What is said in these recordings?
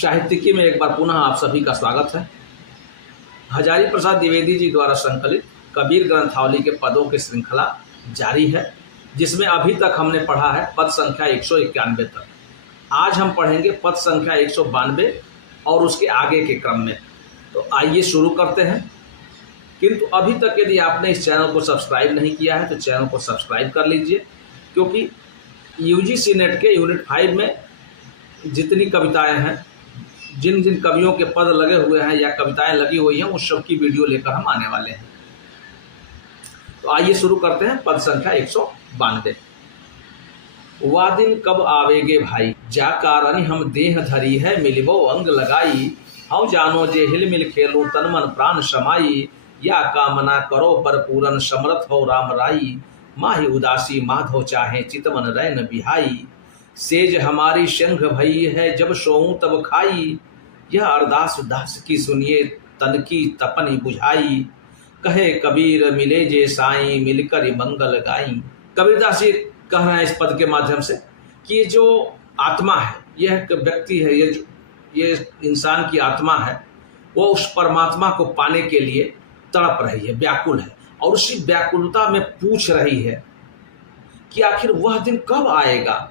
साहित्यिकी में एक बार पुनः आप सभी का स्वागत है। हजारी प्रसाद द्विवेदी जी द्वारा संकलित कबीर ग्रंथावली के पदों की श्रृंखला जारी है, जिसमें अभी तक हमने पढ़ा है पद संख्या 191 तक। आज हम पढ़ेंगे पद संख्या 192 और उसके आगे के क्रम में। तो आइए शुरू करते हैं। किंतु अभी तक यदि आपने इस चैनल को सब्सक्राइब नहीं किया है तो चैनल को सब्सक्राइब कर लीजिए, क्योंकि यूजीसी नेट के यूनिट 5 में जितनी कविताएं हैं, जिन जिन कवियों के पद लगे हुए हैं या कविताएं लगी हुई हैं, उस सब की वीडियो लेकर हम आने वाले हैं। तो आइए शुरू करते हैं पद संख्या 192। वा दिन कब आवेगे भाई, जा कारण हम देह धरी है, मिलबो अंग लगाई, हम जानो जे हिल मिल खेलूं तन मन प्राण समाई, या कामना करो पर पूरन समर्थ हो राम राई, माही उदासी माधो चाहे चितवन रैन बिहाई, सेज हमारी शंख भई है जब सोऊं तब खाई, यह अरदास दास की सुनिए तन की तपन बुझाई, कहे कबीर मिले जे साईं मिलकर मंगल गाई। कबीरदास जी कह रहे हैं इस पद के माध्यम से कि ये जो आत्मा है, यह व्यक्ति है, ये इंसान की आत्मा है, वो उस परमात्मा को पाने के लिए तड़प रही है, व्याकुल है, और उसी व्याकुलता में पूछ रही है कि आखिर वह दिन कब आएगा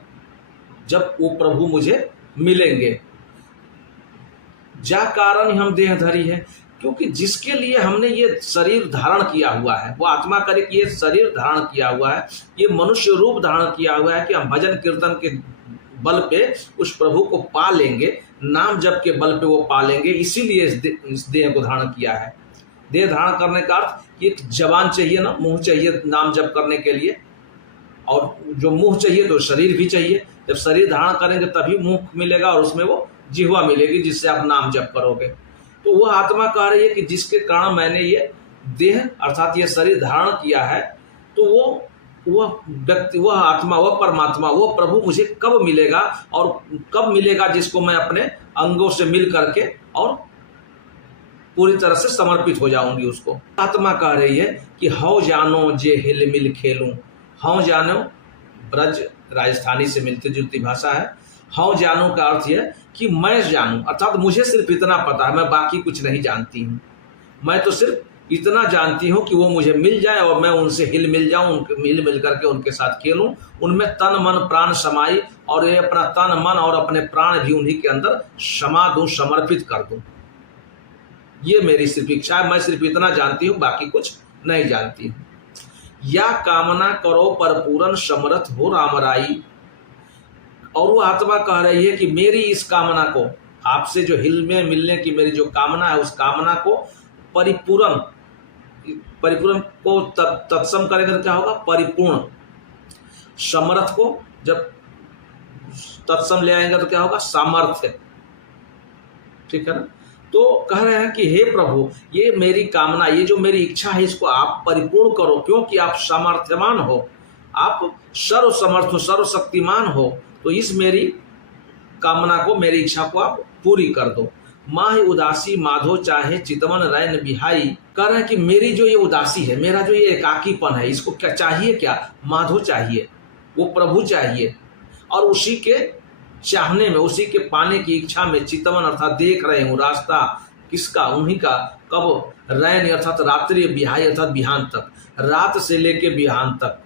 जब वो प्रभु मुझे मिलेंगे। जा कारण हम देह धरी है, क्योंकि जिसके लिए हमने ये शरीर धारण किया हुआ है, वो आत्मा करे कि ये शरीर धारण किया हुआ है, ये मनुष्य रूप धारण किया हुआ है कि हम भजन कीर्तन के बल पे उस प्रभु को पा लेंगे, नाम जप के बल पे वो पा लेंगे, इसीलिए इस देह को धारण किया है। देह धारण करने का अर्थ एक जबान चाहिए ना, मुंह चाहिए नाम जप करने के लिए, और जो मुंह चाहिए तो शरीर भी चाहिए। जब शरीर धारण करेंगे तभी मुंह मिलेगा और उसमें वो जिह्वा मिलेगी जिससे आप नाम जप करोगे। तो वह आत्मा कह रही है कि जिसके कारण मैंने ये देह अर्थात ये शरीर धारण किया है, तो वह व्यक्ति, वह आत्मा, वह परमात्मा, वह प्रभु मुझे कब मिलेगा, और कब मिलेगा जिसको मैं अपने अंगों से मिल करके और पूरी तरह से समर्पित हो जाऊंगी उसको। आत्मा कह रही है कि हौ जानो जे हिल मिल खेलूं। हौ जानो ब्रज राजस्थानी से मिलती जुलती भाषा है। हौ जानो का अर्थ यह कि मैं जानूं, अर्थात मुझे सिर्फ इतना पता है, मैं बाकी कुछ नहीं जानती हूँ। मैं तो सिर्फ इतना जानती हूँ कि वो मुझे मिल जाए और मैं उनसे हिल मिल जाऊं, मिल मिल करके उनके साथ खेलूं, उनमें तन मन प्राण समाई, और ये अपना तन मन और अपने प्राण भी उन्हीं के अंदर समा दूं, समर्पित कर दूं। ये मेरी सिर्फ इच्छा है, मैं सिर्फ इतना जानती हूँ, बाकी कुछ नहीं जानती हूँ। या कामना करो पर पूरन समर्थ हो राम राई। और वो आत्मा कह रही है कि मेरी इस कामना को, आपसे जो हिल में मिलने की मेरी जो कामना है, उस कामना को परिपूर्ण को तत्सम करेंगे तो क्या होगा, परिपूर्ण। समर्थ को जब तत्सम ले आएंगे तो क्या होगा, सामर्थ्य। ठीक है ना। तो कह रहे हैं कि हे प्रभु, ये मेरी कामना, ये जो मेरी इच्छा है, इसको आप परिपूर्ण करो, क्योंकि आप सामर्थ्यवान हो, आप सर्व समर्थ हो, सर्वशक्तिमान हो। तो इस मेरी कामना को, मेरी इच्छा को आप पूरी कर दो। माही उदासी माधो चाहे चितवन रैन बिहाई। कह रहे हैं कि मेरी जो ये उदासी है, मेरा जो ये एकाकीपन है, इसको क्या चाहिए, क्या माधो चाहिए, वो प्रभु चाहिए, और उसी के चाहने में, उसी के पाने की इच्छा में चितवन अर्थात देख रहे हूँ रास्ता किसका, उन्हीं का। कब, रैन अर्थात रात्रि, बिहाई अर्थात बिहान तक, रात से लेके बिहान तक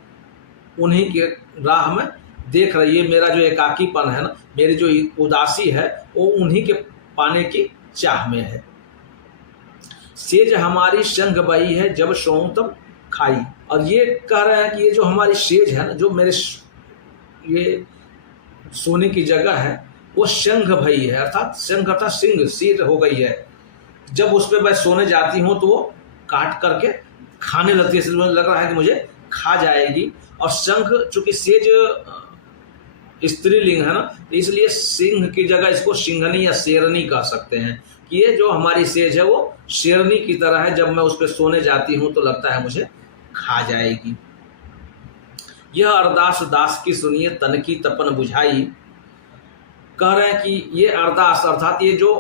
उन्हीं के राह में देख रही है। मेरा जो एकाकीपन है ना, मेरी जो उदासी है, वो उन्हीं के पाने की चाह में है। सेज हमारी शंख बही है जब सोऊं तब खाई। और ये कह रहे हैं कि ये जो हमारी सेज है ना, जो मेरे ये सोने की जगह है, वो शंख भई है, अर्थात शंख अर्थात सिंह, सीट हो गई है। जब उस पर मैं सोने जाती हूँ तो वो काट करके खाने लगती है, मुझे लग रहा है कि मुझे खा जाएगी। और शंख, चूंकि सेज स्त्रीलिंग है ना, तो इसलिए सिंह की जगह इसको सिंघनी या शेरनी कह सकते हैं, कि ये जो हमारी सेज है वो शेरनी की तरह है, जब मैं उस पर सोने जाती हूँ तो लगता है मुझे खा जाएगी। यह अरदास दास की सुनिए तन की तपन बुझाई। कह रहे हैं कि ये अरदास अर्थात ये जो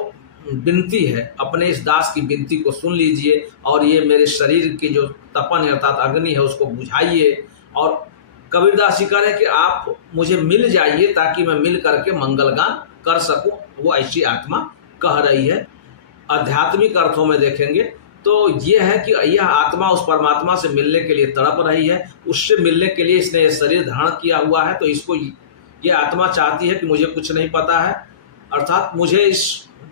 विनती है, अपने इस दास की विनती को सुन लीजिए, और ये मेरे शरीर की जो तपन है अर्थात अग्नि है उसको बुझाइए। और कबीरदास जी कह रहे हैं कि आप मुझे मिल जाइए ताकि मैं मिल करके मंगलगान कर सकूं, वो ऐसी आत्मा कह रही है। आध्यात्मिक अर्थों में देखेंगे तो ये है कि यह आत्मा उस परमात्मा से मिलने के लिए तड़प रही है, उससे मिलने के लिए इसने शरीर धारण किया हुआ है। तो इसको ये आत्मा चाहती है कि मुझे कुछ नहीं पता है, अर्थात मुझे इस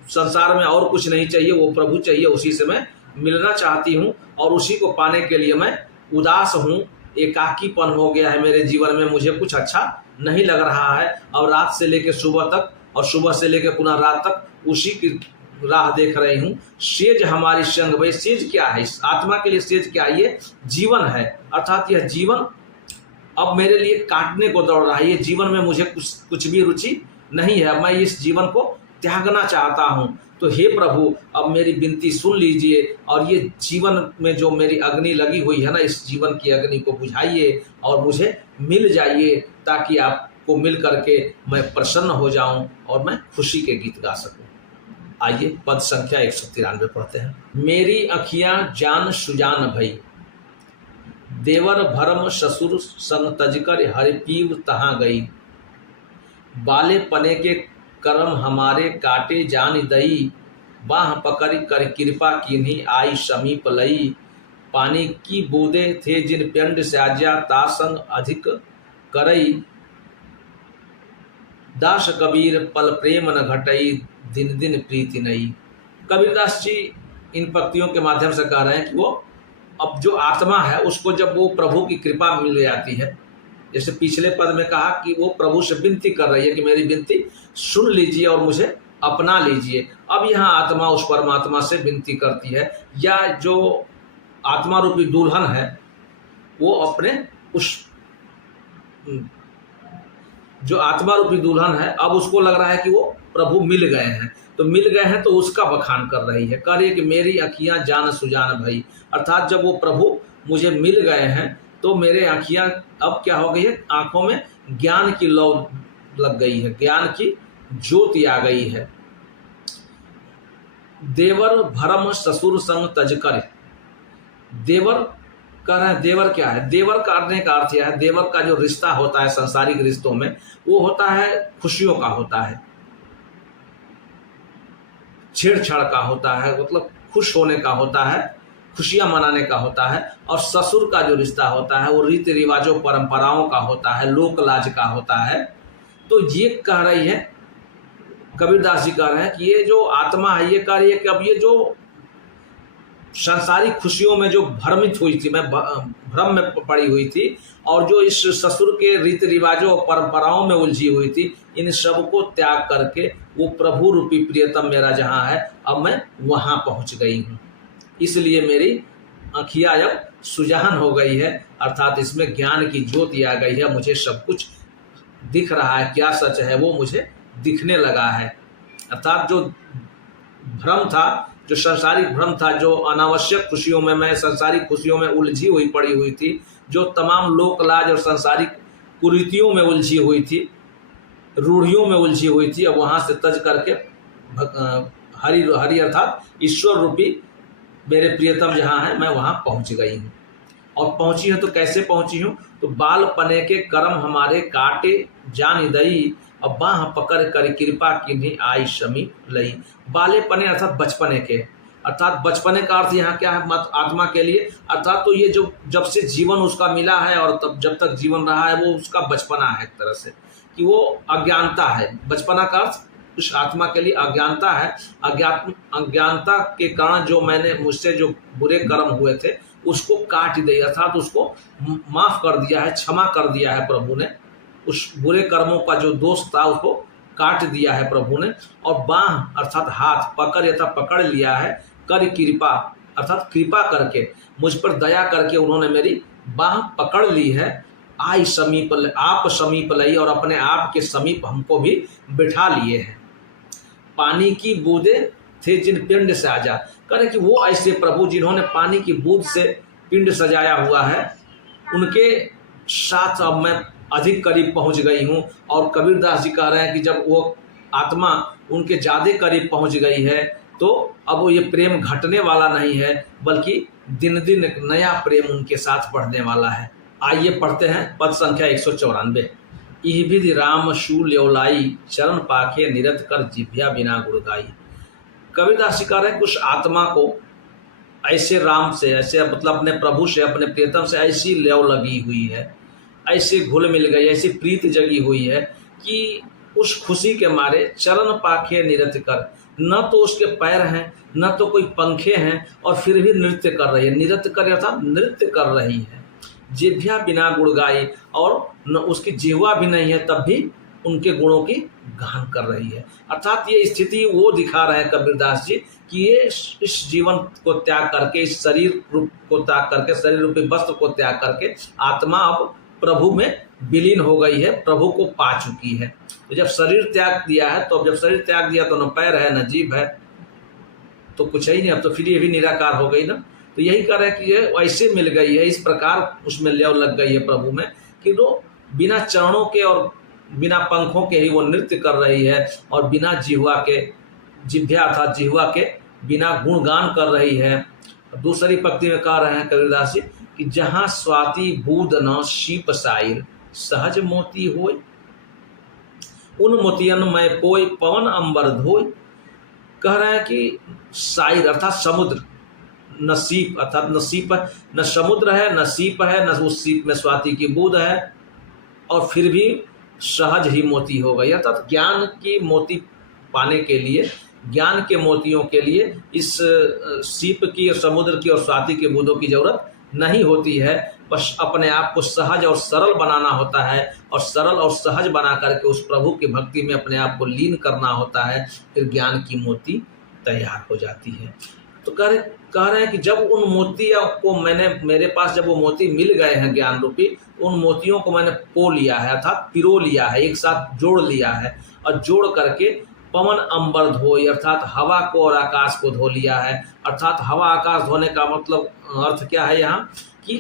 संसार में और कुछ नहीं चाहिए, वो प्रभु चाहिए, उसी से मैं मिलना चाहती हूँ और उसी को पाने के लिए मैं उदास हूँ। एकाकीपन हो गया है मेरे जीवन में, मुझे कुछ अच्छा नहीं लग रहा है। और रात से लेकर सुबह तक और सुबह से लेकर पुनः रात तक उसी की राह देख रही हूँ। सेज हमारी संग, भाई सेज क्या है? इस आत्मा के लिए सेज क्या है? ये जीवन है, अर्थात यह जीवन अब मेरे लिए काटने को दौड़ रहा है। ये जीवन में मुझे कुछ भी रुचि नहीं है, मैं इस जीवन को त्यागना चाहता हूँ। तो हे प्रभु, अब मेरी विनती सुन लीजिए और ये जीवन में जो मेरी अग्नि लगी हुई है ना, इस जीवन की अग्नि को बुझाइए और मुझे मिल जाइए, ताकि आपको मिल करके मैं प्रसन्न हो जाऊं और मैं खुशी के गीत गा सकूं। आइए पद संख्या 193 पढ़ते हैं। मेरी अखियां जान सुजान भई, देवर भरम ससुर संग तजकर हरि पीव तहाँ गई। बाले पने के कर्म हमारे काटे जान दई, बाह पकड़ कर कृपा किन्हीं आई समीप लई। पानी की बूंदे थे जिन पिंड साजा, तासंग अधिक करई। दास कबीर पल प्रेम न घटई, दिन दिन प्रीति नई। कबीरदास जी इन पंक्तियों के माध्यम से कह रहे हैं कि वो अब जो आत्मा है उसको जब वो प्रभु की कृपा मिल जाती है, जैसे पिछले पद में कहा कि वो प्रभु से विनती कर रही है कि मेरी विनती सुन लीजिए और मुझे अपना लीजिए। अब यहाँ आत्मा उस परमात्मा से विनती करती है, या जो आत्मा रूपी दुल्हन है वो अपने उस जो आत्मा रूपी दुल्हन है, अब उसको लग रहा है कि वो प्रभु मिल गए हैं, तो मिल गए हैं तो उसका बखान कर रही है। कह रही है कि मेरी अखियां जान सुजान भई, अर्थात जब वो प्रभु मुझे मिल गए हैं तो मेरे आँखियाँ अब क्या हो गई है, आंखों में ज्ञान की लौ लग गई है, ज्ञान की ज्योति आ गई है। देवर भरम ससुर संग तजकर, देवर कह रहे हैं, देवर क्या है? देवर करने का अर्थ यह है, देवर का जो रिश्ता होता है सांसारिक रिश्तों में, वो होता है खुशियों का होता है, छेड़छाड़ का होता है, मतलब खुश होने का होता है, खुशियां मनाने का होता है। और ससुर का जो रिश्ता होता है वो रीति रिवाजों परंपराओं का होता है, लोक लाज का होता है। तो ये कह रही है, कबीरदास जी कह रहे हैं कि ये जो आत्मा है ये कह रही है कि अब ये जो सांसारिक खुशियों में जो भ्रमित हुई थी, मैं भ्रम में पड़ी हुई थी, और जो इस ससुर के रीति रिवाजों और परंपराओं में उलझी हुई थी, इन सब को त्याग करके वो प्रभु रूपी प्रियतम मेरा जहाँ है, अब मैं वहाँ पहुँच गई हूँ। इसलिए मेरी आँखियाँ अब सुजान हो गई है, अर्थात इसमें ज्ञान की ज्योति आ गई है, मुझे सब कुछ दिख रहा है, क्या सच है वो मुझे दिखने लगा है। अर्थात जो भ्रम था, जो सांसारिक भ्रम था, जो अनावश्यक खुशियों में, मैं सांसारिक खुशियों में उलझी हुई पड़ी हुई थी, जो तमाम लोक लाज और सांसारिक कुरीतियों में उलझी हुई थी, रूढ़ियों में उलझी हुई थी, अब वहाँ से तज करके हरि अर्थात ईश्वर रूपी मेरे प्रियतम जहाँ है, मैं वहाँ पहुँच गई हूँ। और पहुँची हूँ तो कैसे पहुँची हूँ? तो बाल पने के कर्म हमारे काटे जान दई, अब बाह पकड़ कर कृपा किन्हीं आई समीप लई। बाले पने अर्थात बचपने के, अर्थात बचपने का अर्थ यहाँ क्या है आत्मा के लिए? अर्थात तो ये जो जब से जीवन उसका मिला है और तब जब तक जीवन रहा है वो उसका बचपना है, एक तरह से कि वो अज्ञानता है। बचपना का अर्थ उस आत्मा के लिए अज्ञानता है। अज्ञानता के कारण जो मैंने मुझसे जो बुरे कर्म हुए थे उसको काट दिया, अर्थात उसको माफ कर दिया है, क्षमा कर दिया है प्रभु ने। उस बुरे कर्मों का जो दोष था उसको काट दिया है प्रभु ने। और बाह अर्थात हाथ, पकड़ यथा पकड़ लिया है, कर कृपा अर्थात कृपा करके मुझ पर दया करके उन्होंने मेरी बाह पकड़ ली है। आई समीप, आप समीप लई, और अपने आप के समीप हमको भी बिठा लिए हैं। पानी की बूंदे थे जिन पिंड से आजा, कह कि वो ऐसे प्रभु जिन्होंने पानी की बूंद से पिंड सजाया हुआ है, उनके साथ अब मैं अधिक करीब पहुंच गई हूं। और कबीरदास जी कह रहे हैं कि जब वो आत्मा उनके ज़्यादा करीब पहुंच गई है तो अब वो ये प्रेम घटने वाला नहीं है, बल्कि दिन दिन नया प्रेम उनके साथ बढ़ने वाला है। आइए पढ़ते हैं पद संख्या 194। इह विधि राम शू ल्योलाई, चरण पाखे निरत कर जिभ्या बिना गुण गाई। कबीरदास जी कह रहे हैं कुछ आत्मा को ऐसे राम से, ऐसे मतलब अपने प्रभु से, अपने प्रियतम से ऐसी ल्यौ लगी हुई है, ऐसे घुल मिल गई, ऐसी प्रीत जगी हुई है कि उस खुशी के मारे चरण पाखे निरत कर, न तो उसके पैर हैं न तो कोई पंखे हैं, और फिर भी नृत्य कर रही है। निरत कर अर्थात नृत्य कर रही है। जिह्वा बिना गुण गाई, और न उसकी जिह्वा भी नहीं है तब भी उनके गुणों की गान कर रही है। अर्थात ये स्थिति वो दिखा रहे हैं कबीरदास जी कि ये इस जीवन को त्याग करके, इस शरीर रूप को त्याग करके, शरीर रूपी वस्त्र को त्याग करके आत्मा अब प्रभु में विलीन हो गई है, प्रभु को पा चुकी है। तो जब शरीर त्याग दिया है, तो अब जब शरीर त्याग दिया तो न पैर है न जीभ है, तो कुछ ही नहीं, अब तो फिर ये भी निराकार हो गई ना। तो यही कह रहे हैं कि ये ऐसे मिल गई है, इस प्रकार उसमें ल्यौ लग गई है प्रभु में कि वो बिना चरणों के और बिना पंखों के ही वो नृत्य कर रही है, और बिना जिह्वा के, जिह्वा अर्थात जिह्वा के बिना गुणगान कर रही है। दूसरी पंक्ति में कह रहे हैं कबीरदास जी कि जहाँ स्वाति बूद न शीप साइर, सहज मोती होय, उन मोतियन में कोई पवन अंबर धोय। कह रहे हैं कि साइर अर्थात समुद्र, न सीप अर्थात न सीप है, न समुद्र है, न सीप है, न उस सीप में स्वाति की बूंद है, और फिर भी सहज ही मोती हो गई। अर्थात ज्ञान की मोती पाने के लिए, ज्ञान के मोतियों के लिए इस सीप की और समुद्र की और स्वाति की बूंदों की जरूरत नहीं होती है। बस अपने आप को सहज और सरल बनाना होता है, और सरल और सहज बना करके उस प्रभु की भक्ति में अपने आप को लीन करना होता है, फिर ज्ञान की मोती तैयार हो जाती है। तो कह रहे हैं कि जब उन मोतियों को मेरे पास जब वो मोती मिल गए हैं ज्ञान रूपी, उन मोतियों को मैंने पो लिया है, अर्थात पिरो लिया है, एक साथ जोड़ लिया है, और जोड़ करके पवन अंबर धोई अर्थात हवा को और आकाश को धो लिया है। अर्थात हवा आकाश धोने का मतलब अर्थ क्या है यहाँ कि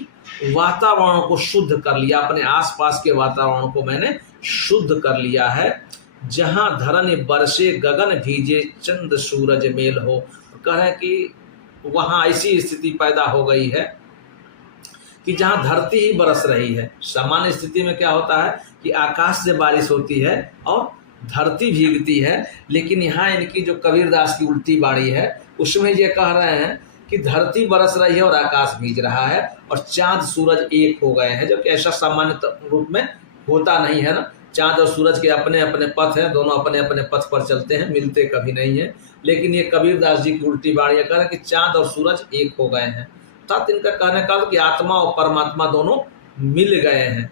वातावरण को शुद्ध कर लिया, अपने आसपास के वातावरण को मैंने शुद्ध कर लिया है। जहाँ धरन बरसे गगन भीजे चंद सूरज मेल हो। कह रहे हैं कि वहाँ ऐसी स्थिति पैदा हो गई है कि जहाँ धरती ही बरस रही है। सामान्य स्थिति में क्या होता है कि आकाश से बारिश होती है और धरती भीगती है, लेकिन यहाँ इनकी जो कबीरदास की उल्टी बाणी है उसमें ये कह रहे हैं कि धरती बरस रही है और आकाश भीग रहा है, और चांद सूरज एक हो गए हैं, जबकि ऐसा सामान्य रूप में होता नहीं है ना। चांद और सूरज के अपने अपने पथ हैं, दोनों अपने अपने पथ पर चलते हैं, मिलते कभी नहीं है। लेकिन ये कबीरदास जी की उल्टी बाणी कह रहे हैं कि चांद और सूरज एक हो गए हैं। अर्थात इनका कहने का कि आत्मा और परमात्मा दोनों मिल गए हैं।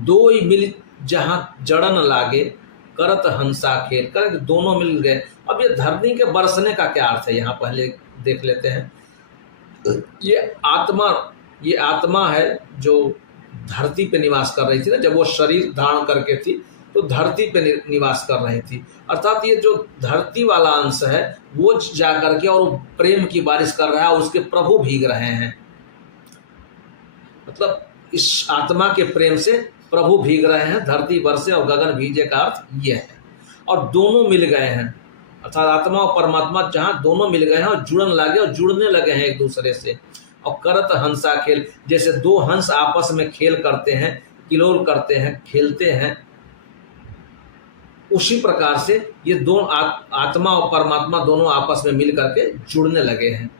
दो ही मिल जहाँ जड़न लागे करत हंसा खेल, कर दोनों मिल गए। अब ये धरती के बरसने का क्या अर्थ है यहाँ पहले देख लेते हैं। ये आत्मा है जो धरती पे निवास कर रही थी ना, जब वो शरीर धारण करके थी तो धरती पे निवास कर रही थी। अर्थात ये जो धरती वाला अंश है वो जा करके और प्रेम की बारिश कर रहा है, उसके प्रभु भीग रहे हैं। मतलब इस आत्मा के प्रेम से प्रभु भीग रहे हैं, धरती बरसे और गगन भीजे का अर्थ ये है। और दोनों मिल गए हैं, अर्थात आत्मा और परमात्मा जहाँ दोनों मिल गए हैं और जुड़न लगे और जुड़ने लगे हैं एक दूसरे से। और करत हंसा खेल, जैसे दो हंस आपस में खेल करते हैं, किलोल करते हैं, खेलते हैं, उसी प्रकार से ये दो आत्मा और परमात्मा दोनों आपस में मिल करके जुड़ने लगे हैं।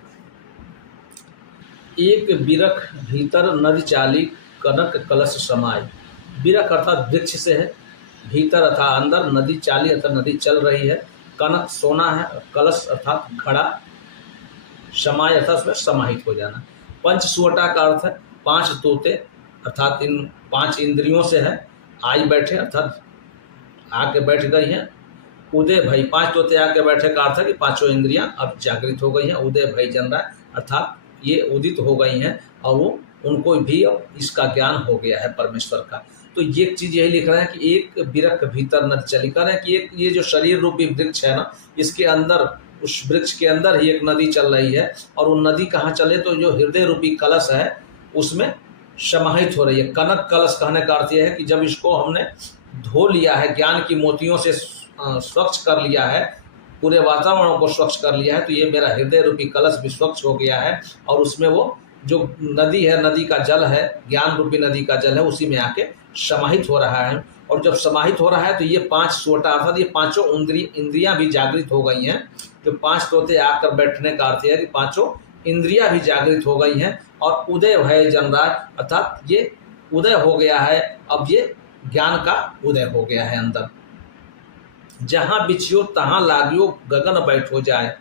एक बिरख भीतर नदी चाली कनक कलश समाय। बिरख अर्थात वृक्ष से है, भीतर अर्थात अंदर, नदी चाली अर्थात नदी चल रही है, कनक सोना है, कलश अर्थात घड़ा, समाय अर्थात उसमें समाहित हो जाना। पंच सुवटा का अर्थ है पांच तोते, अर्थात इन पांच इंद्रियों से है, आई बैठे अर्थात आके बैठ गई हैं। उदय भई, पांच तोते आके बैठे का अर्थ है कि पांचों इंद्रियां अब जागृत हो गई हैं। उदय भई जन रहा है अर्थात ये उदित हो गई हैं और वो उनको भी अब इसका ज्ञान हो गया है परमेश्वर का। तो ये चीज़ यही लिख रहे हैं कि एक बिरख भीतर नदी चली। कह रहे हैं कि एक ये जो शरीर रूपी वृक्ष है ना, इसके अंदर, उस वृक्ष के अंदर ही एक नदी चल रही है, और वो नदी कहाँ चले तो जो हृदय रूपी कलश है उसमें समाहित हो रही है। कनक कलश कहने का अर्थ यह है कि जब इसको हमने धो लिया है, ज्ञान की मोतियों से स्वच्छ कर लिया है, पूरे वातावरण को स्वच्छ कर लिया है, तो ये मेरा हृदय रूपी कलश भी स्वच्छ हो गया है और उसमें वो जो नदी है, नदी का जल है, ज्ञान रूपी नदी का जल है, उसी में आके समाहित हो रहा है। और जब समाहित हो रहा है तो ये 5 सोटा अर्थात ये पांचों इंद्रियां भी जागृत हो गई हैं। जो 5 तोते आकर बैठने का अर्थ है कि पांचों इंद्रियां भी जागृत हो गई हैं और उदय है जनराज, अर्थात ये उदय हो गया है। अब ये ज्ञान का उदय हो गया है अंदर। जहां बिछियो तहां लागियो गगन बैठ हो जाए।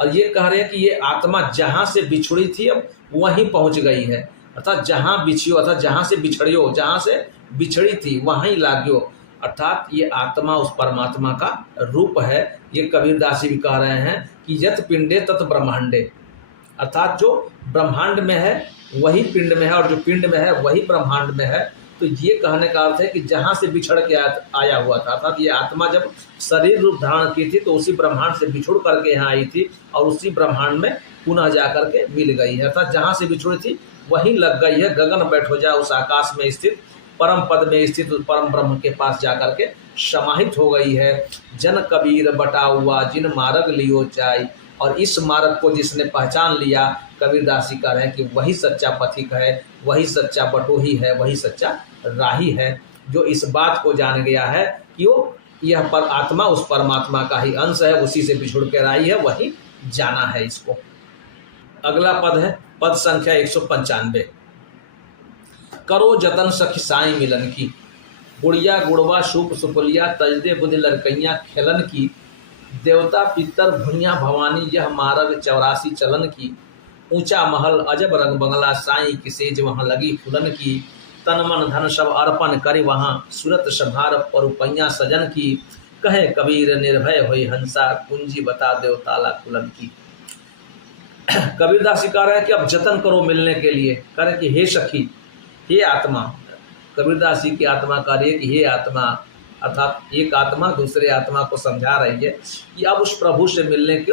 और ये कह रहे हैं कि ये आत्मा जहां से बिछड़ी थी अब वहीं पहुंच गई है। अर्थात जहां बिछियो अर्थात जहां से बिछड़ियो, जहां से बिछड़ी थी वहीं लागियो, अर्थात ये आत्मा उस परमात्मा का रूप है। ये कबीरदास जी भी कह रहे हैं कि यत पिंडे तत् ब्रह्मांडे, अर्थात जो ब्रह्मांड में है वही पिंड में है और जो पिंड में है वही ब्रह्मांड में है। तो ये कहने का अर्थ है कि जहाँ से बिछड़ के आया हुआ था, अर्थात ये आत्मा जब शरीर रूप धारण की थी तो उसी ब्रह्मांड से बिछुड़ करके यहाँ आई थी और उसी ब्रह्मांड में पुनः जा करके मिल गई है। अर्थात जहाँ से बिछुड़ी थी वहीं लग गई है। गगन बैठ हो जाए, उस आकाश में स्थित परम पद में स्थित परम ब्रह्म के पास जा करके समाहित हो गई है। जन कबीर बटा हुआ जिन मार्ग लियो चाय। और इस मार्ग को जिसने पहचान लिया, कबीरदास जी कह रहे हैं कि वही सच्चा पथिक है, वही सच्चा बटोही है, वही सच्चा राही है। जो इस बात को जान गया है कि वो यह पर आत्मा उस परमात्मा का ही अंश है, उसी से बिछुड़ कर आई है, वही जाना है इसको। अगला पद है पद संख्या 195। करो जतन सखी साई मिलन की। गुड़िया गुड़वा सूप सुपलिया तजदे बुध लड़कैया खेलन की। देवता पितर भुइया भवानी यह मार्ग 84 चलन की। ऊंचा महल अजब रंग बंगला साई की सेज वहाँ लगी फुलन की। तन मन धन सब अर्पण करे वहाँ सूरत सभार परुपैया सजन की। कहे कबीर निर्भय होई हंसा कुंजी बता देवताला कुलन की। कबीरदास जी कह रहे हैं कि अब जतन करो मिलने के लिए। कह रहे कि हे सखी, हे आत्मा, कबीरदास जी की आत्मा कह रही है कि हे आत्मा, अर्थात एक आत्मा दूसरे आत्मा को समझा रही है कि अब उस प्रभु से मिलने के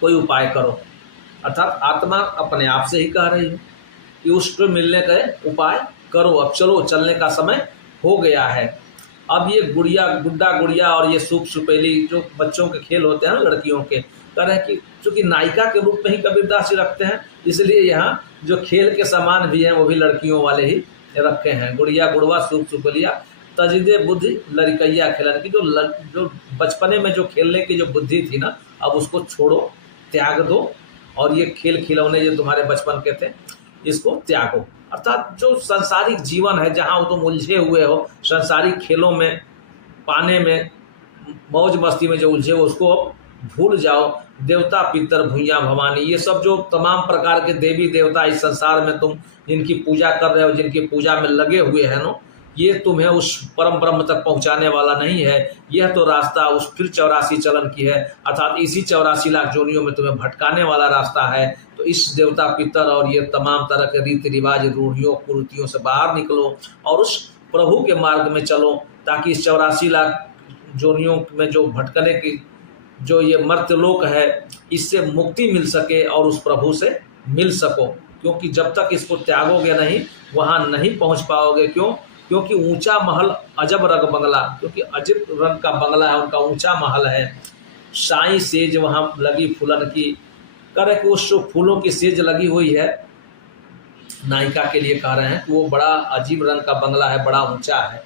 कोई उपाय करो। अर्थात आत्मा अपने आप से ही कह रही है कि उसको मिलने का उपाय करो। अब चलो, चलने का समय हो गया है। अब ये गुड़िया गुड्डा गुड़िया और ये सूप सुपेली जो बच्चों के खेल होते हैं ना, लड़कियों के, कह रहे हैं कि चूँकि नायिका के रूप में ही कबीरदास जी रखते हैं, इसलिए यहाँ जो खेल के सामान भी हैं वो भी लड़कियों वाले ही रखे हैं। गुड़िया गुड़वा सूप सुपेलिया तजिदे बुद्धि लड़कैया खेलन की। जो बचपने में जो खेलने की जो बुद्धि थी ना, अब उसको छोड़ो, त्याग दो, और ये खेल खिलौने जो तुम्हारे बचपन के थे इसको त्यागो। अर्थात जो संसारिक जीवन है जहाँ तुम उलझे हुए हो, संसारिक खेलों में, पाने में, मौज मस्ती में जो उलझे हो, उसको भूल जाओ। देवता पितर भुइया भवानी, ये सब जो तमाम प्रकार के देवी देवता इस संसार में तुम जिनकी पूजा कर रहे हो, जिनकी पूजा में लगे हुए हैं ना, ये तुम्हें उस परम ब्रह्म तक पहुंचाने वाला नहीं है। यह तो रास्ता उस फिर 84 चलन की है, अर्थात इसी 84 लाख जोनियों में तुम्हें भटकाने वाला रास्ता है। तो इस देवता पितर और ये तमाम तरह के रीति रिवाज, रूढ़ियों कुरीतियों से बाहर निकलो और उस प्रभु के मार्ग में चलो, ताकि इस 84 लाख जोनियों में जो भटकने की जो ये मर्त्यलोक है, इससे मुक्ति मिल सके और उस प्रभु से मिल सको। क्योंकि जब तक इसको त्यागोगे नहीं, वहाँ नहीं पहुँच पाओगे। क्यों? क्योंकि ऊंचा महल अजब रंग बंगला, क्योंकि अजब रंग का बंगला है, उनका ऊंचा महल है। साई सेज वहाँ लगी फूलन की। करे कि उस फूलों की सेज लगी हुई है, नायिका के लिए कह रहे हैं कि वो बड़ा अजीब रंग का बंगला है, बड़ा ऊंचा है।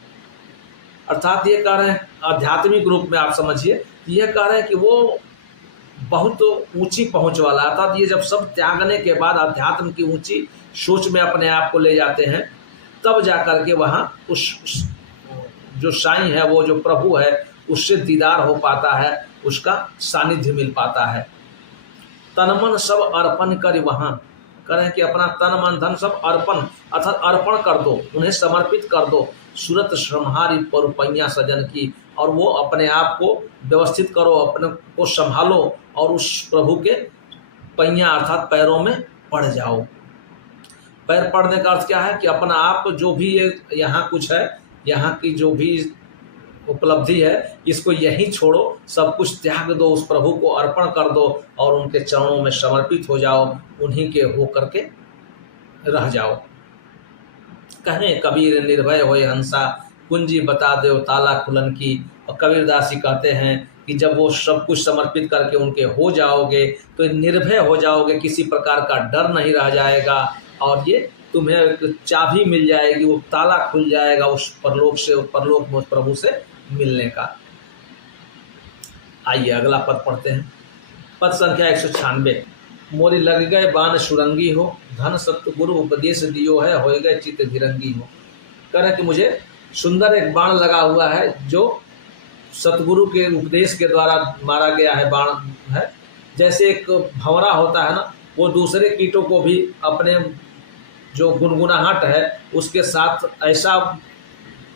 अर्थात ये कह रहे हैं आध्यात्मिक रूप में, आप समझिए, यह कह रहे हैं कि वो बहुत ऊंची पहुंच वाला। अर्थात ये जब सब त्यागने के बाद अध्यात्म की ऊंची सोच में अपने आप को ले जाते हैं, तब जा कर के वहाँ उस जो साईं है, वो जो प्रभु है, उससे दीदार हो पाता है, उसका सानिध्य मिल पाता है। तन मन सब अर्पण कर वहाँ करें कि अपना तन मन धन सब अर्पण अर्थात अर्पण कर दो, उन्हें समर्पित कर दो। सूरत संहारी परुपैया सजन की, और वो अपने आप को व्यवस्थित करो, अपने को संभालो और उस प्रभु के पैया अर्थात पैरों में पड़ जाओ। पैर पड़ने का अर्थ क्या है कि अपना आप जो भी ये यहाँ कुछ है, यहाँ की जो भी उपलब्धि है, इसको यहीं छोड़ो, सब कुछ त्याग दो, उस प्रभु को अर्पण कर दो और उनके चरणों में समर्पित हो जाओ, उन्हीं के हो करके रह जाओ। कहें कबीर निर्भय होए हंसा कुंजी बता दो ताला खुलन की। और कबीरदास जी कहते हैं कि जब वो सब कुछ समर्पित करके उनके हो जाओगे तो निर्भय हो जाओगे, किसी प्रकार का डर नहीं रह जाएगा, और ये तुम्हें एक चाबी मिल जाएगी, वो ताला खुल जाएगा उस परलोक से, परलोक में उस प्रभु से मिलने का। आइए अगला पद पढ़ते हैं। पद संख्या 196। मोरी लग गए बाण सुरंगी हो, धन सत्य गुरु उपदेश दियो है, हो गए चित्त धिरंगी हो। कह रहे कि मुझे सुंदर एक बाण लगा हुआ है जो सतगुरु के उपदेश के द्वारा मारा गया है बाण है। जैसे एक भंवरा होता है ना, वो दूसरे कीटों को भी अपने जो गुनगुनाहट है उसके साथ ऐसा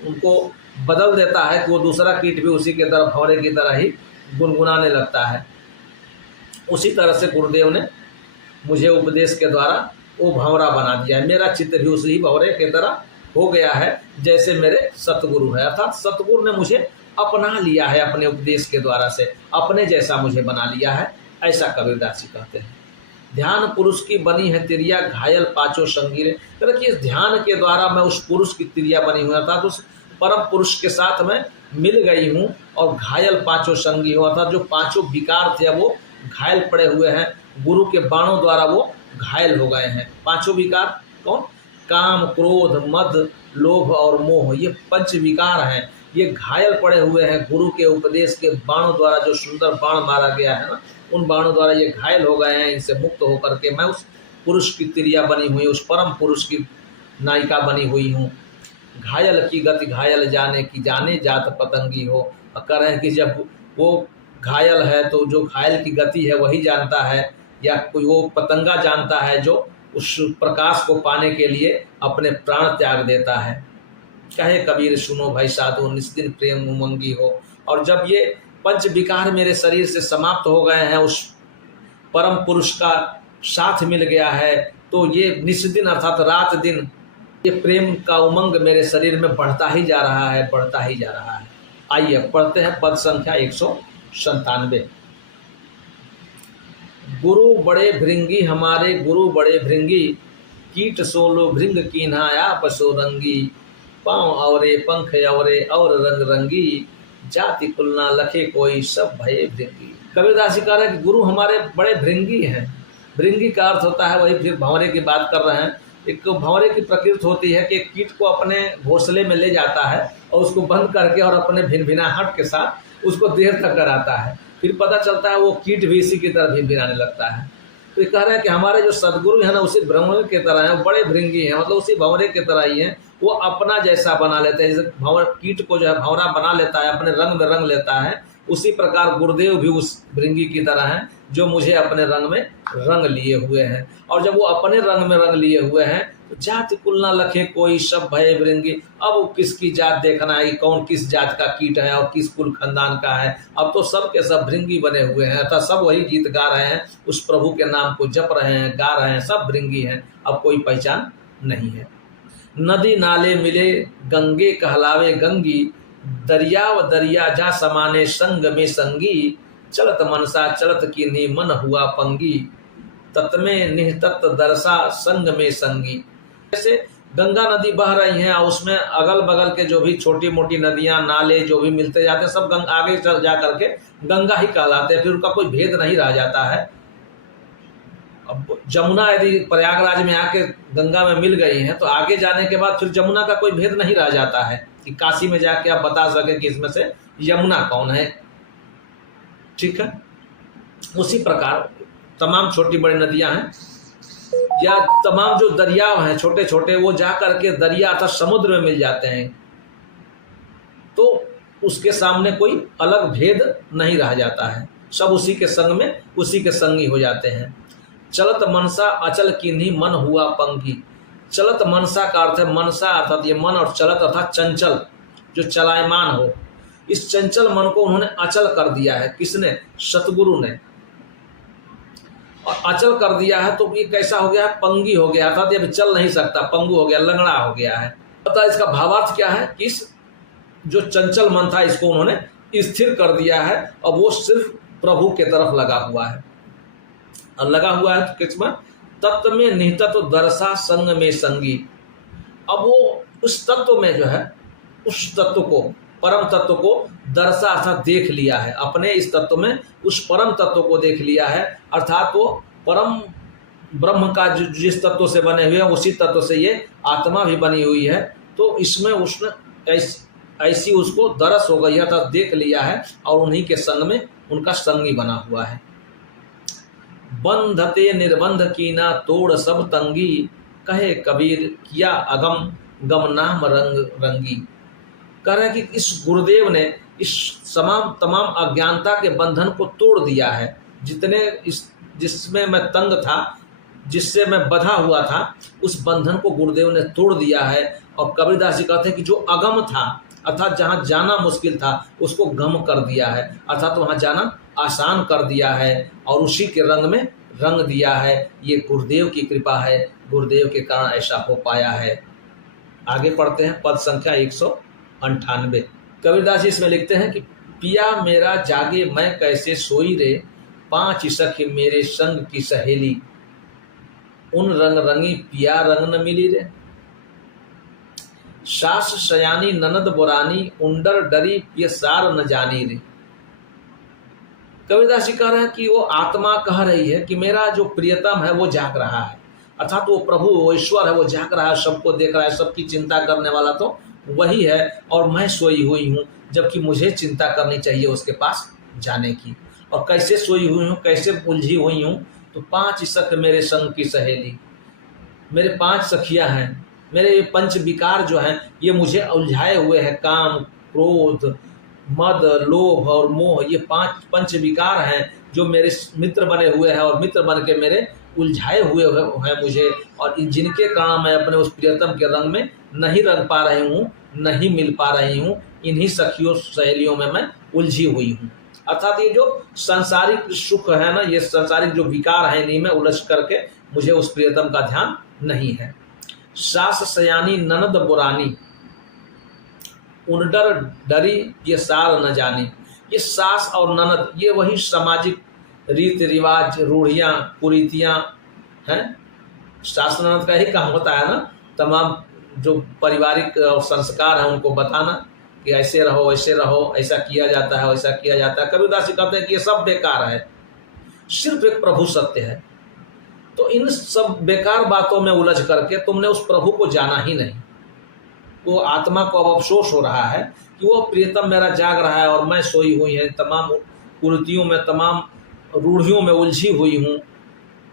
उनको बदल देता है कि वो दूसरा कीट भी उसी के तरह भंवरे की तरह ही गुनगुनाने लगता है। उसी तरह से गुरुदेव ने मुझे उपदेश के द्वारा वो भंवरा बना दिया है। मेरा चित्त भी उसी भंवरे की तरह हो गया है जैसे मेरे सतगुरु है, अर्थात सतगुरु ने मुझे अपना लिया है अपने उपदेश के द्वारा से, अपने जैसा मुझे बना लिया है, ऐसा कबीरदास जी कहते हैं। ध्यान पुरुष की बनी है तिरिया, घायल पांचों संगीरे। कि इस ध्यान के द्वारा मैं उस पुरुष की तिरिया बनी हुई, अर्थात उस परम पुरुष के साथ मैं मिल गई हूँ, और घायल पांचों संगी हूँ, अर्थात जो पांचों विकार थे वो घायल पड़े हुए हैं, गुरु के बाणों द्वारा वो घायल हो गए हैं। पांचों विकार कौन? काम, क्रोध, मद, लोभ और मोह, ये पंच विकार हैं। ये घायल पड़े हुए हैं गुरु के उपदेश के बाणों द्वारा, जो सुंदर बाण मारा गया है ना, उन बाणों द्वारा ये घायल हो गए हैं। इनसे मुक्त होकर के मैं उस पुरुष की तिरिया बनी हुई, उस परम पुरुष की नायिका बनी हुई हूँ। घायल की गति घायल जाने की, जाने जात पतंगी हो। कह रहे हैं कि जब वो घायल है तो जो घायल की गति है वही जानता है, या कोई वो पतंगा जानता है जो उस प्रकाश को पाने के लिए अपने प्राण त्याग देता है। कहे कबीर सुनो भाई साधु, निस्दिन प्रेम उमंगी हो। और जब ये पंच विकार मेरे शरीर से समाप्त हो गए हैं, उस परम पुरुष का साथ मिल गया है, तो ये निस्दिन अर्थात रात दिन ये प्रेम का उमंग मेरे शरीर में बढ़ता ही जा रहा है, बढ़ता ही जा रहा है। आइए पढ़ते हैं पद संख्या 197। गुरु बड़े भृंगी हमारे, गुरु बड़े भृंगी, कीट सोलो भृंग कीन्हाया पशोरंगी, पाँव औरे पंख औरे और रंग रंगी, जाति कुलना लखे कोई सब भये भृंगी। कबीरदास जी कह रहे हैं कि गुरु हमारे बड़े भृंगी हैं। भृंगी का अर्थ होता है, वही फिर भंवरे की बात कर रहे हैं। एक भंवरे की प्रकृति होती है कि कीट को अपने घोंसले में ले जाता है और उसको बंद करके और अपने भिनभिनाहट के साथ उसको देर तक कराता है, फिर पता चलता है वो कीट भी इसी की तरह भिनभिनाने लगता है। तो ये कह रहे हैं कि हमारे जो सदगुरु हैं ना, उसी भंवरे की तरह हैं, वो बड़े भृंगी हैं, मतलब उसी भंवरे की तरह ही हैं। वो अपना जैसा बना लेते हैं, जैसे भंवर कीट को जो है भंवरा बना लेता है, अपने रंग में रंग लेता है, उसी प्रकार गुरुदेव भी उस भृंगी की तरह हैं जो मुझे अपने रंग में रंग लिए हुए हैं। और जब वो अपने रंग में रंग लिए हुए हैं तो जाति कुल ना लखे कोई सब भये भृंगी। अब किसकी जात देखना है, कौन किस जात का कीट है और किस कुल खानदान का है, अब तो सब के सब भृंगी बने हुए हैं, अर्थात सब वही गीत गा रहे हैं, उस प्रभु के नाम को जप रहे हैं, गा रहे हैं, सब भृंगी हैं, अब कोई पहचान नहीं है। नदी नाले मिले गंगे कहलावे गंगी, दरियाव दरिया जा समाने संग में संगी, चलत मनसा चलत कीन्ही मन हुआ पंगी, तत्मे निहतत दरसा संग में संगी। जैसे गंगा नदी बह रही हैं और उसमें अगल बगल के जो भी छोटी मोटी नदियां नाले जो भी मिलते जाते हैं, सब आगे चल जा करके गंगा ही कहलाते हैं, फिर उनका कोई भेद नहीं रह जाता है। अब जमुना यदि प्रयागराज में आके गंगा में मिल गई है तो आगे जाने के बाद फिर जमुना का कोई भेद नहीं रह जाता है कि काशी में जाके आप बता सके कि इसमें से यमुना कौन है। ठीक है, उसी प्रकार तमाम छोटी बड़ी नदियां हैं या तमाम जो दरिया हैं छोटे छोटे, वो जा करके दरिया अर्थात समुद्र में मिल जाते हैं, तो उसके सामने कोई अलग भेद नहीं रह जाता है, सब उसी के संग में उसी के संगी हो जाते हैं। चलत मनसा अचल कीन्ही मन हुआ पंगी। चलत मनसा का अर्थ है, मनसा अर्थात ये मन, और चलत अर्थात चंचल, जो चलायमान हो। इस चंचल मन को उन्होंने अचल कर दिया है। किसने? सतगुरु ने। और अचल कर दिया है तो ये कैसा हो गया? पंगी हो गया, अर्थात ये चल नहीं सकता, पंगु हो गया, लंगड़ा हो गया है। पता इसका भावार्थ क्या है? कि इस जो चंचल मन था इसको उन्होंने स्थिर कर दिया है और वो सिर्फ प्रभु के तरफ लगा हुआ है। और लगा हुआ है तो किसमें? तत्व में निहित दरसा संग में संगी। अब वो उस तत्व में जो है, उस तत्व को परम तत्व को दर्शा अर्थात देख लिया है, अपने इस तत्व में उस परम तत्व को देख लिया है, अर्थात वो परम ब्रह्म का जिस तत्व से बने हुए हैं उसी तत्व से ये आत्मा भी बनी हुई है। तो इसमें उसने ऐसी उसको दरस हो गई है, अर्थात देख लिया है और उन्हीं के संग में उनका संगी बना हुआ है। बंधते निर्बंध की ना तोड़ सब तंगी, कहे कबीर किया अगम गम नाम रंग रंगी। कह रहे हैं कि इस गुरुदेव ने इस तमाम अज्ञानता के बंधन को तोड़ दिया है, जिसमें मैं तंग था, जिससे मैं बंधा हुआ था, उस बंधन को गुरुदेव ने तोड़ दिया है। और कबीरदास जी कहते हैं कि जो अगम था अर्थात जहाँ जाना मुश्किल था उसको गम कर दिया है, अर्थात वहाँ जाना आसान कर दिया है और उसी के रंग में रंग दिया है। ये गुरुदेव की कृपा है, गुरुदेव के कारण ऐसा हो पाया है। आगे पढ़ते हैं पद संख्या 198। कबीरदास जी इसमें लिखते हैं कि पिया मेरा जागे मैं कैसे सोई रे, 5 सखी मेरे संग की सहेली, उन रंग रंगी पिया रंग न मिली रे। सास सयानी ननद बुरानी, उंडर डरी पिय सार न जानी रे। कबीरदास जी कह रहे हैं कि वो आत्मा कह रही है कि मेरा जो प्रियतम है वो जाग रहा है, अर्थात वो प्रभु वो ईश्वर है, वो जाग रहा है, सबको देख रहा है, सबकी चिंता करने वाला तो वही है और मैं सोई हुई हूँ, जबकि मुझे चिंता करनी चाहिए उसके पास जाने की। और कैसे सोई हुई हूँ, कैसे उलझी हुई हूँ, तो 5 सख मेरे संग की सहेली, मेरे 5 सखियाँ हैं, मेरे ये पंच विकार जो हैं ये मुझे उलझाए हुए हैं, काम क्रोध मद लोभ और मोह, ये 5 पंच विकार हैं जो मेरे मित्र बने हुए हैं और मित्र बन के मेरे उलझाए हुए हैं मुझे, और जिनके कारण मैं अपने उस प्रियतम के रंग में नहीं रंग पा रही हूँ, नहीं मिल पा रही हूँ, इन्हीं सखियों सहेलियों में मैं उलझी हुई हूँ। अर्थात ये जो सांसारिक सुख है ना, ये सांसारिक जो विकार है इन्हीं में उलझ करके मुझे उस प्रियतम का ध्यान नहीं है। सास सयानी ननद बुरानी, उनडर डरी ये सार न जानी। ये सास और ननद ये वही सामाजिक रीति रिवाज रूढ़ियाँ कुरीतियाँ हैं। सास ननद का ही काम होता है ना, तमाम जो पारिवारिक संस्कार हैं उनको बताना कि ऐसे रहो ऐसे रहो, ऐसा किया जाता है वैसा किया जाता है। कबीरदास जी कहते हैं कि ये सब बेकार है, सिर्फ एक प्रभु सत्य है। तो इन सब बेकार बातों में उलझ करके तुमने उस प्रभु को जाना ही नहीं। वो आत्मा को अब अफसोस हो रहा है कि वो प्रियतम मेरा जाग रहा है और मैं सोई हुई है, तमाम कुरीतियों में तमाम रूढ़ियों में उलझी हुई हूँ,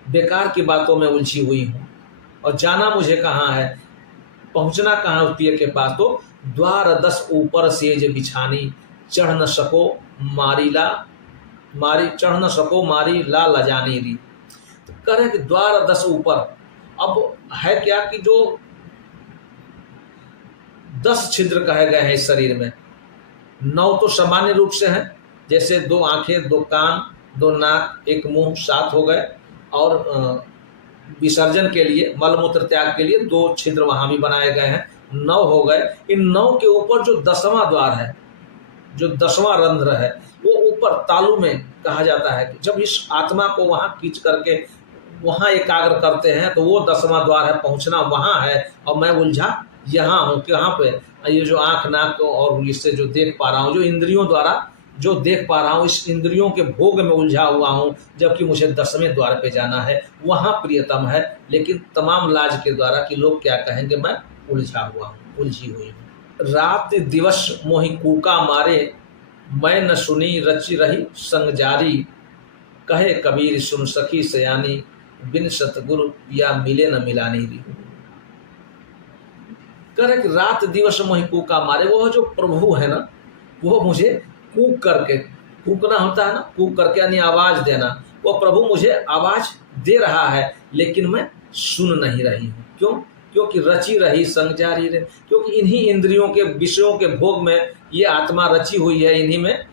बेकार की बातों में उलझी हुई हूँ, और जाना मुझे कहाँ है, पहुँचना कहाँ उस प्रिय के पास। तो द्वार 10 ऊपर सेज बिछानी, चढ़ न सको मारी ला लजानी री। तो कह रहे कि द्वार 10 ऊपर, अब है क्या कि जो 10 छिद्र कहे गए हैं इस शरीर में, 9 तो सामान्य रूप से हैं, जैसे 2 आंखें 2 कान 2 नाक 1 मुंह 7 हो गए, और विसर्जन के लिए मलमूत्र त्याग के लिए 2 छिद्र वहां भी बनाए गए हैं, 9 हो गए। इन 9 के ऊपर जो 10वां द्वार है, जो 10वां रंध्र है, वो ऊपर तालु में कहा जाता है कि जब इस आत्मा को वहां खींच करके वहां एकाग्र करते हैं तो वो 10वां द्वार है, पहुंचना वहां है, और मैं उलझा यहाँ हूँ। कहाँ पे? ये जो आँख नाक और इससे जो देख पा रहा हूँ, जो इंद्रियों द्वारा जो देख पा रहा हूँ, इस इंद्रियों के भोग में उलझा हुआ हूँ, जबकि मुझे 10वें द्वार पे जाना है, वहाँ प्रियतम है। लेकिन तमाम लाज के द्वारा कि लोग क्या कहेंगे, मैं उलझा हुआ हूँ, उलझी हुई हूँ। रात दिवस मोहि कूका मारे, मैं न सुनी रची रही संग जारी, कहे कबीर सुन सखी सयानी, बिन सतगुरु या मिले न मिलानी री। करे कि रात दिवस मोहि कूका मारे, वो जो प्रभु है ना, वो मुझे कूक करके, कूकना होता है ना, कूक करके यानी आवाज देना, वो प्रभु मुझे आवाज दे रहा है, लेकिन मैं सुन नहीं रही हूँ। क्यों? क्योंकि रची रही संग जारी रे, क्योंकि इन्हीं इंद्रियों के विषयों के भोग में ये आत्मा रची हुई है, इन्हीं में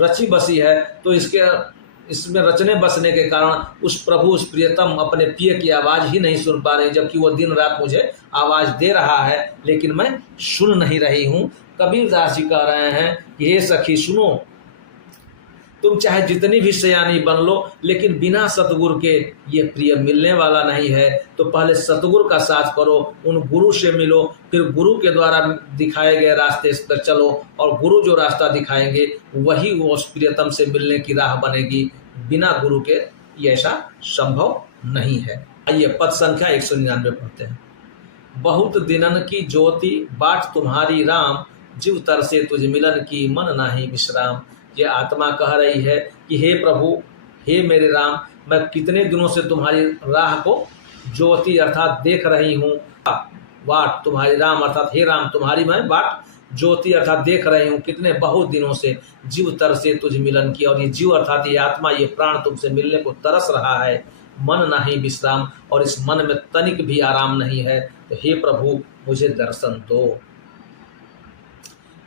रची बसी है। तो इसमें रचने बसने के कारण उस प्रभु उस प्रियतम अपने प्रिय की आवाज़ ही नहीं सुन पा रही, जबकि वो दिन रात मुझे आवाज़ दे रहा है, लेकिन मैं सुन नहीं रही हूँ। कबीरदास जी कह रहे हैं कि हे सखी सुनो, तुम चाहे जितनी भी सयानी बन लो, लेकिन बिना सतगुरु के ये प्रिय मिलने वाला नहीं है। तो पहले सतगुरु का साथ करो, उन गुरु से मिलो, फिर गुरु के द्वारा दिखाए गए रास्ते पर चलो, और गुरु जो रास्ता दिखाएंगे वही वो उस प्रियतम से मिलने की राह बनेगी। बिना गुरु के ये ऐसा संभव नहीं है। आइए पद संख्या 199 पढ़ते हैं। बहुत दिनन की ज्योति बाट तुम्हारी राम, जीव तरसे तुझ मिलन की मन नाही विश्राम। ये आत्मा कह रही है कि हे प्रभु, हे मेरे राम, मैं कितने दिनों से तुम्हारी राह को ज्योति अर्थात देख रही हूँ। बाट तुम्हारी राम अर्थात हे राम, तुम्हारी मैं बाट ज्योति अर्थात देख रही हूँ कितने बहुत दिनों से। जीव तरसे तुझ मिलन की, और ये जीव अर्थात ये आत्मा, ये प्राण तुमसे मिलने को तरस रहा है। मन नहीं विश्राम, और इस मन में तनिक भी आराम नहीं है। तो हे प्रभु मुझे दर्शन दो।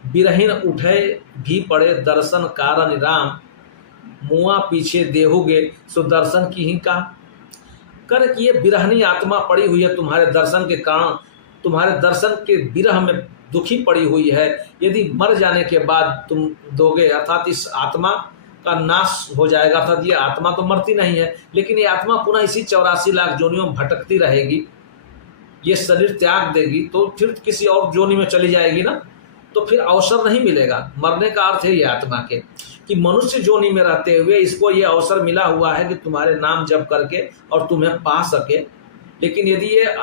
बिरहीन उठे भी पड़े दर्शन कारण राम, मुआ पीछे देहोगे सो दर्शन की ही का। कर कि ये बिरहनी आत्मा पड़ी हुई है तुम्हारे दर्शन के कारण, तुम्हारे दर्शन के विरह में दुखी पड़ी हुई है। यदि मर जाने के बाद तुम दोगे अर्थात इस आत्मा का नाश हो जाएगा, अर्थात ये आत्मा तो मरती नहीं है, लेकिन ये आत्मा पुनः इसी 84 लाख जोनियों में भटकती रहेगी। ये शरीर त्याग देगी तो फिर किसी और जोनी में चली जाएगी ना, तो फिर अवसर नहीं मिलेगा। मरने का अर्थ है ये आत्मा के कि मनुष्य जोनी में रहते हुए इसको ये अवसर मिला हुआ है कि तुम्हारे नाम जप करके और तुम्हें पा सके। लेकिन यदि ये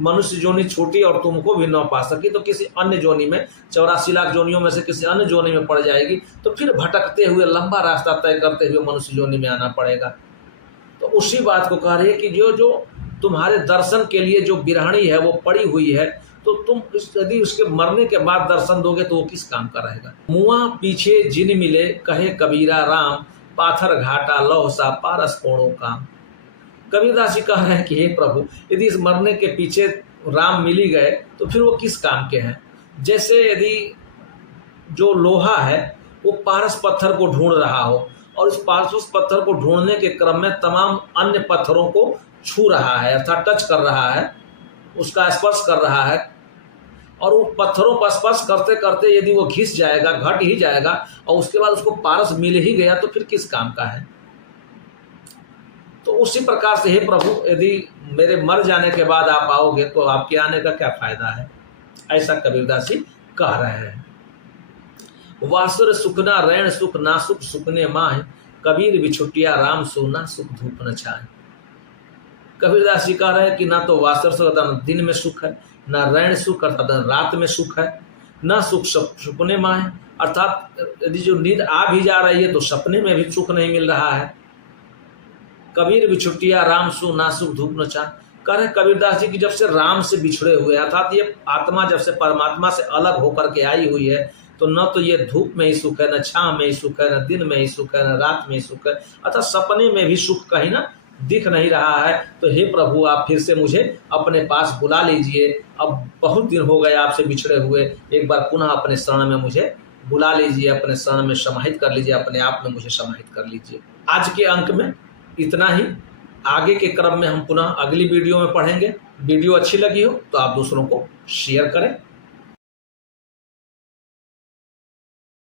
मनुष्य जोनी छोटी और तुमको भी न पा सके तो किसी अन्य जोनी में, 84 लाख जोनियों में से किसी अन्य जोनी में पड़ जाएगी। तो फिर भटकते हुए लंबा रास्ता तय करते हुए मनुष्य जोनी में आना पड़ेगा। तो उसी बात को कह रही है कि जो तुम्हारे दर्शन के लिए जो बिरहणी है वो पड़ी हुई है, तो तुम यदि उसके मरने के बाद दर्शन दोगे तो वो किस काम का रहेगा। मुआ पीछे जिन मिले कहे कबीरा राम, पाथर घाटा लौह सा पारस कोणों काम। कबीरदास जी कह रहे हैं कि हे प्रभु, यदि इस मरने के पीछे राम मिल ही गए तो फिर वो किस काम के हैं। जैसे यदि जो लोहा है वो पारस पत्थर को ढूंढ रहा हो, और इस पारस पत्थर को ढूंढने के क्रम में तमाम अन्य पत्थरों को छू रहा है अर्थात टच कर रहा है, उसका स्पर्श कर रहा है, और वो पत्थरों पर स्पर्श करते करते यदि वो घिस जाएगा, घट ही जाएगा, और उसके बाद उसको पारस मिल ही गया तो फिर किस काम का है। तो उसी प्रकार से हे प्रभु, यदि मेरे मर जाने के बाद आप आओगे तो आपके आने का क्या फायदा है, ऐसा कबीरदास जी कह रहे हैं। वासुर सुखना रैण सुख ना सुख सुखने माह, कबीर बिछुटिया राम सोना सुख धूप न छाए। कबीरदास जी कह रहे हैं कि ना तो वासुर सुख दिन में सुख है, ना रैण सुख अर्थात रात में सुख है, ना सुख सपने माह अर्थात यदि जो नींद आ भी जा रही है तो सपने में भी सुख नहीं मिल रहा है। कबीर बिछुटिया राम सु ना सुख धूप न छाए। कह रहे कबीरदास जी की जब से राम से बिछड़े हुए अर्थात ये आत्मा जब से परमात्मा से अलग होकर के आई हुई है, तो न तो ये धूप में ही सुख है, न छाँव में ही सुख है, न दिन में ही सुख है, न रात में ही सुख है, अर्थात सपने में भी सुख कहीं ना दिख नहीं रहा है। तो हे प्रभु, आप फिर से मुझे अपने पास बुला लीजिए। अब बहुत दिन हो गए आपसे बिछड़े हुए, एक बार पुनः अपने शरण में मुझे बुला लीजिए, अपने शरण में समाहित कर लीजिए, अपने आप में मुझे समाहित कर लीजिए। आज के अंक में इतना ही। आगे के क्रम में हम पुनः अगली वीडियो में पढ़ेंगे। वीडियो अच्छी लगी हो तो आप दूसरों को शेयर करें।